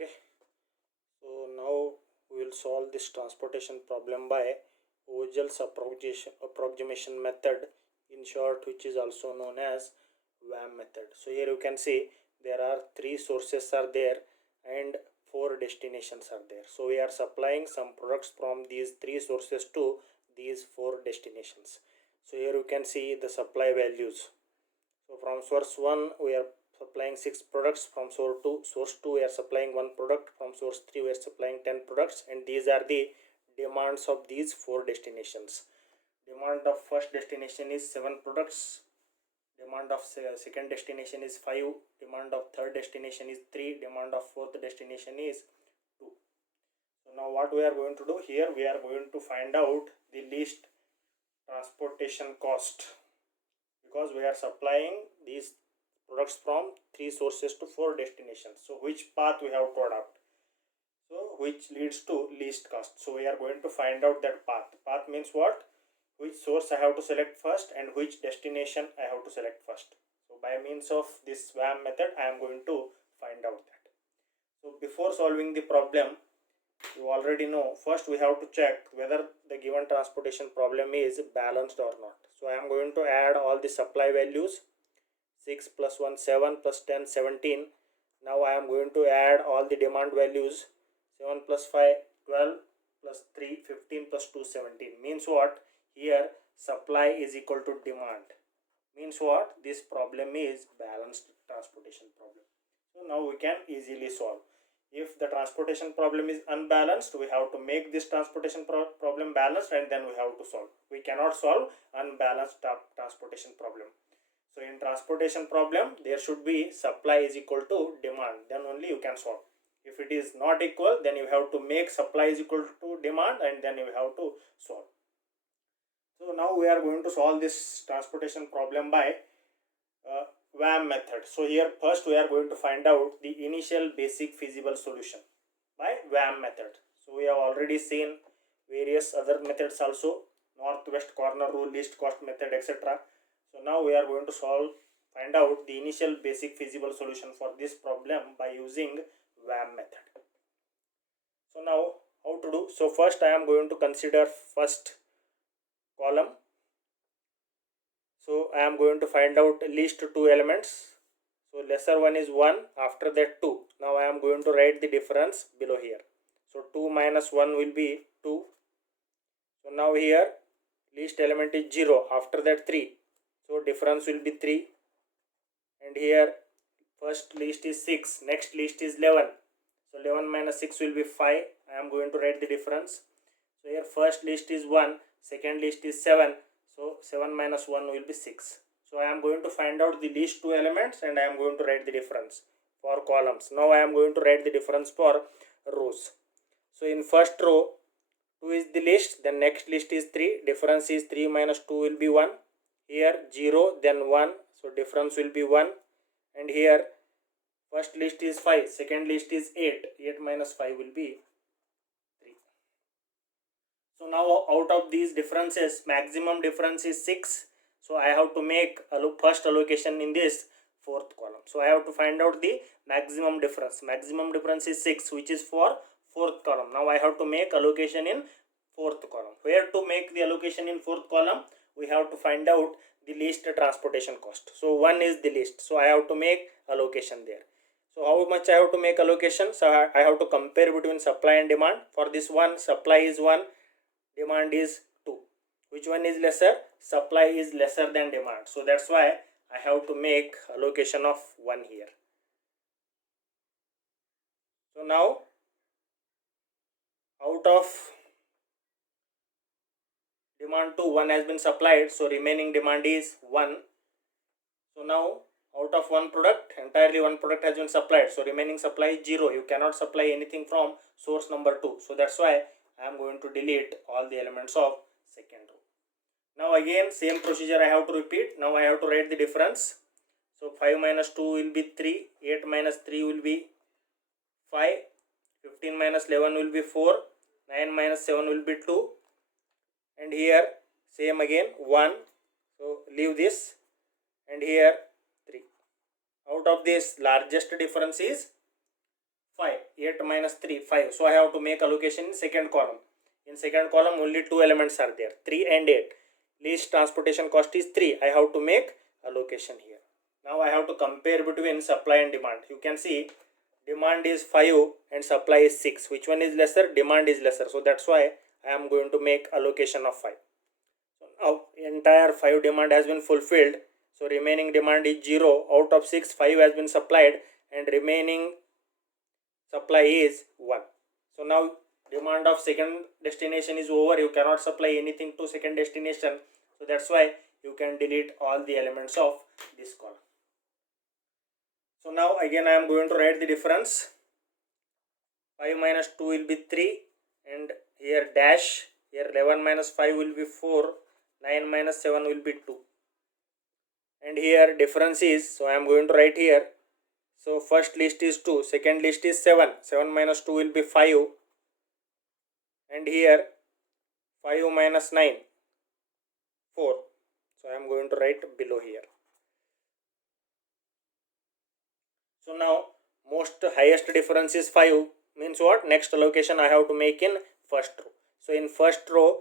Okay, so now we will solve this transportation problem by Vogel's approximation method, in short, which is also known as WAM method. So here you can see there are three sources are there and four destinations are there. So we are supplying some products from these three sources to these four destinations. So here you can see the supply values. So from source 1 we are supplying 6 products, from source 2 we are supplying 1 product, from source 3 we are supplying 10 products, and these are the demands of these four destinations. Demand of first destination is 7 products, demand of second destination is 5, demand of third destination is 3, demand of fourth destination is 2. So now what we are going to do here, we are going to find out the least transportation cost, because we are supplying these products from 3 sources to 4 destinations. So which path we have to adopt, so which leads to least cost. So we are going to find out that path. Path means what? Which source I have to select first and which destination I have to select first. So by means of this WAM method I am going to find out that. So before solving the problem, you already know, first we have to check whether the given transportation problem is balanced or not. So I am going to add all the supply values, 6 plus 1 7 plus 10 17. Now I am going to add all the demand values, 7 plus 5 12 plus 3 15 plus 2 17. Means what? Here supply is equal to demand. Means what? This problem is balanced transportation problem. So now we can easily solve. If the transportation problem is unbalanced, we have to make this transportation problem balanced and then we have to solve. We cannot solve unbalanced transportation problem. So in transportation problem, there should be supply is equal to demand, then only you can solve. If it is not equal, then you have to make supply is equal to demand and then you have to solve. So now we are going to solve this transportation problem by WAM method. So here first we are going to find out the initial basic feasible solution by WAM method. So we have already seen various other methods also, northwest corner rule, least cost method, etc. So now we are going to find out the initial basic feasible solution for this problem by using WAM method. So now how to do? So first I am going to consider first column. So I am going to find out least 2 elements. So lesser one is 1, after that 2. Now I am going to write the difference below here. So 2 minus 1 will be 2. So now here least element is 0, after that 3. So difference will be 3. And here first least is 6, next least is 11. So 11 minus 6 will be 5. I am going to write the difference. So here first least is 1, second least is 7. So 7 minus 1 will be 6. So I am going to find out the least 2 elements and I am going to write the difference for columns. Now I am going to write the difference for rows. So in first row 2 is the least, then next list is 3. Difference is 3 minus 2 will be 1. Here 0, then 1. So difference will be 1. And here first list is 5, second list is 8. 8 minus 5 will be 3. So now out of these differences, maximum difference is 6. So I have to make a first allocation in this fourth column. So I have to find out the maximum difference. Maximum difference is 6, which is for fourth column. Now I have to make allocation in fourth column. Where to make the allocation in fourth column? We have to find out the least transportation cost. So 1 is the least. So I have to make allocation there. So how much I have to make allocation? So I have to compare between supply and demand. For this one, supply is 1, demand is 2. Which one is lesser? Supply is lesser than demand. So that's why I have to make allocation of 1 here. So now out of demand 2, 1 has been supplied. So remaining demand is 1. So now out of one product, entirely one product has been supplied. So remaining supply is 0. You cannot supply anything from source number 2. So that's why I am going to delete all the elements of second row. Now again same procedure I have to repeat. Now I have to write the difference. So 5 minus 2 will be 3, 8 minus 3 will be 5, 15 minus 11 will be 4, 9 minus 7 will be 2. And here same again 1. So leave this, and here 3. Out of this largest difference is 5. 8 minus 3, 5. So I have to make allocation in second column. In second column only two elements are there, 3 and 8. Least transportation cost is 3. I have to make allocation here. Now I have to compare between supply and demand. You can see demand is 5 and supply is 6. Which one is lesser? Demand is lesser. So that's why I am going to make allocation of 5. So now entire 5 demand has been fulfilled. So remaining demand is 0. Out of 6, 5 has been supplied and remaining supply is 1. So now demand of second destination is over. You cannot supply anything to second destination. So that's why you can delete all the elements of this column. So now again I am going to write the difference. 5 minus 2 will be 3 and here dash, here 11 minus 5 will be 4, 9 minus 7 will be 2. And here difference is, so I am going to write here. So first list is 2, second list is 7, 7 minus 2 will be 5 and here 5 minus 9, 4. So I am going to write below here. So now most highest difference is 5, means what? Next allocation I have to make in first row. So in first row,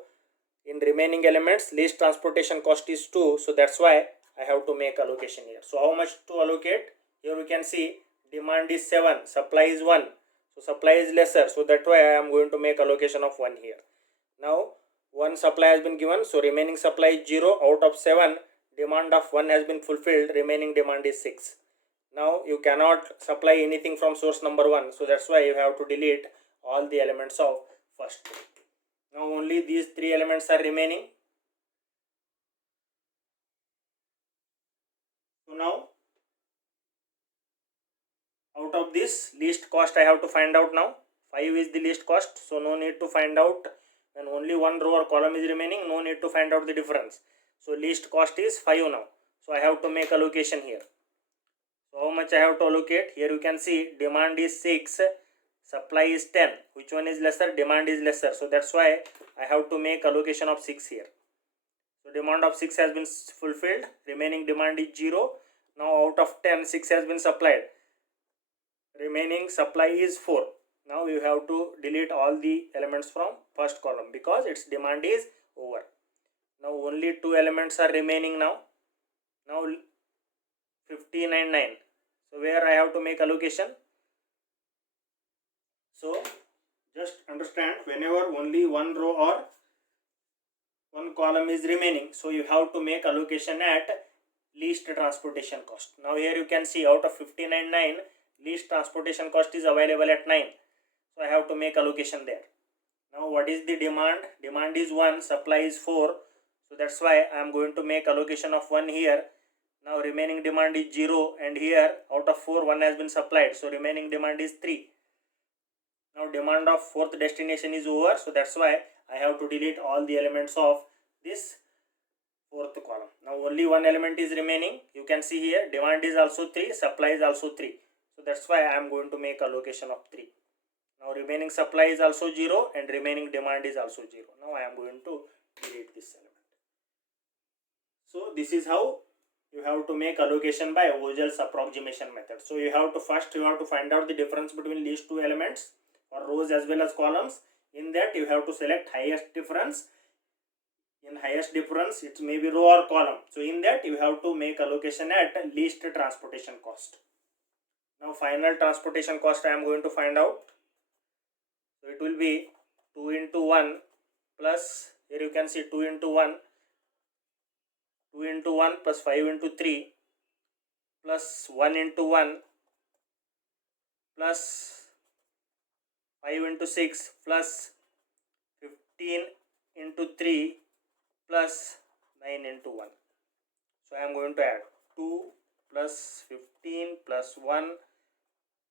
in remaining elements, least transportation cost is 2. So that's why I have to make allocation here. So how much to allocate? Here we can see demand is 7, supply is 1. So supply is lesser. So that's why I am going to make allocation of 1 here. Now 1 supply has been given. So remaining supply is 0. Out of 7, demand of 1 has been fulfilled. Remaining demand is 6. Now you cannot supply anything from source number 1. So that's why you have to delete all the elements of first row. Now only these 3 elements are remaining. So now out of this least cost I have to find out now. 5 is the least cost. So no need to find out. When only one row or column is remaining, no need to find out the difference. So least cost is 5 now. So I have to make allocation here. So how much I have to allocate? Here you can see demand is 6, supply is 10. Which one is lesser? Demand is lesser. So that's why I have to make allocation of 6 here. So demand of 6 has been fulfilled. Remaining demand is 0. Now out of 10, 6 has been supplied. Remaining supply is 4. Now you have to delete all the elements from first column because its demand is over. Now only 2 elements are remaining now. Now 15 and 9. So where I have to make allocation? So just understand, whenever only one row or one column is remaining, so you have to make allocation at least transportation cost. Now here you can see out of 15 and 9, least transportation cost is available at 9. So I have to make allocation there. Now what is the demand? Demand is 1, supply is 4. So that's why I am going to make allocation of 1 here. Now remaining demand is 0 and here out of 4, 1 has been supplied. So remaining demand is 3. Now demand of fourth destination is over. So that's why I have to delete all the elements of this fourth column. Now only one element is remaining. You can see here demand is also 3, supply is also 3. So that's why I am going to make allocation of 3. Now remaining supply is also 0 and remaining demand is also 0. Now I am going to delete this element. So this is how you have to make allocation by Vogel's approximation method. So you have to find out the difference between these two elements or rows as well as columns. In that you have to select highest difference. In highest difference it may be row or column. So in that you have to make allocation at least transportation cost. Now final transportation cost I am going to find out. So it will be 2 into 1 plus, here you can see 2 into 1, 2 into 1 plus 5 into 3 plus 1 into 1 plus 5 into 6 plus 15 into 3 plus 9 into 1. So I am going to add 2 plus 15 plus 1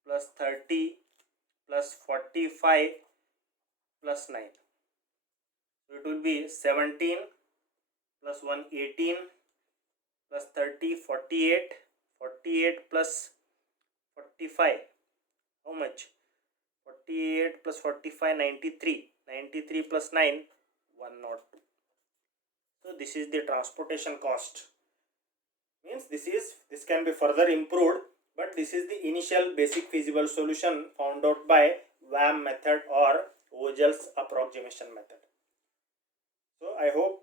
plus 30 plus 45 plus 9. So it will be 17 plus 1 18 plus 30 48, 48 plus 45. How much? 48 plus 45 93. 93 plus 9 102. So this is the transportation cost. Means this can be further improved but this is the initial basic feasible solution found out by WAM method or Vogel's approximation method. So I hope